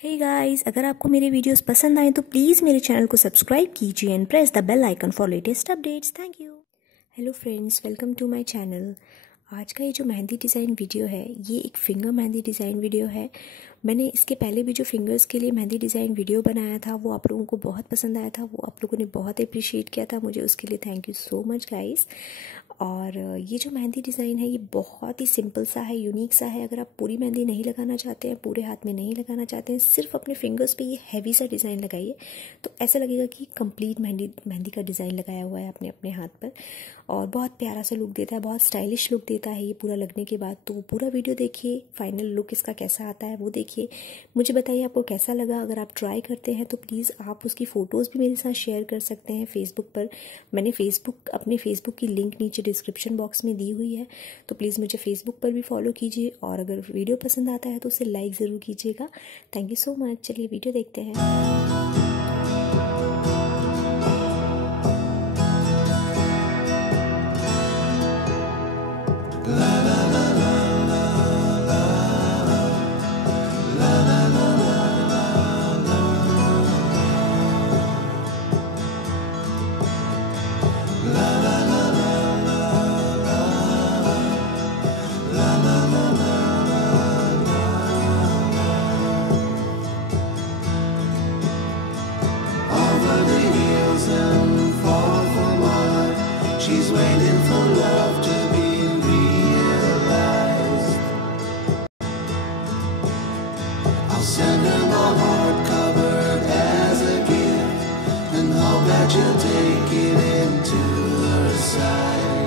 Hey guys, अगर आपको मेरे वीडियोस पसंद आए तो प्लीज़ मेरे चैनल को सब्सक्राइब कीजिए and press the bell icon for latest updates. Thank you. Hello friends, welcome to my channel. आज का ये जो मेहंदी डिज़ाइन वीडियो है ये एक फिंगर मेहंदी डिज़ाइन वीडियो है। मैंने इसके पहले भी जो फिंगर्स के लिए मेहंदी डिज़ाइन वीडियो बनाया था वो आप लोगों को बहुत पसंद आया था, वो आप लोगों ने बहुत अप्रिशिएट किया था मुझे, उसके लिए thank you so much guys. और ये जो मेहंदी डिज़ाइन है ये बहुत ही सिंपल सा है, यूनिक सा है। अगर आप पूरी मेहंदी नहीं लगाना चाहते हैं, पूरे हाथ में नहीं लगाना चाहते हैं, सिर्फ अपने फिंगर्स पे ये हैवी सा डिज़ाइन लगाइए तो ऐसा लगेगा कि कंप्लीट मेहंदी का डिज़ाइन लगाया हुआ है आपने अपने हाथ पर, और बहुत प्यारा सा लुक देता है, बहुत स्टाइलिश लुक देता है ये पूरा लगने के बाद। तो पूरा वीडियो देखिए, फाइनल लुक इसका कैसा आता है वो देखिए, मुझे बताइए आपको कैसा लगा। अगर आप ट्राई करते हैं तो प्लीज़ आप उसकी फ़ोटोज़ भी मेरे साथ शेयर कर सकते हैं फेसबुक पर। मैंने अपने फेसबुक की लिंक नीचे डिस्क्रिप्शन बॉक्स में दी हुई है, तो प्लीज़ मुझे फेसबुक पर भी फॉलो कीजिए, और अगर वीडियो पसंद आता है तो उसे लाइक ज़रूर कीजिएगा। Thank you so much. चलिए वीडियो देखते हैं। She's waiting for love to be realized. I'll send her my heart covered as a gift, and hope that she'll take it into her side.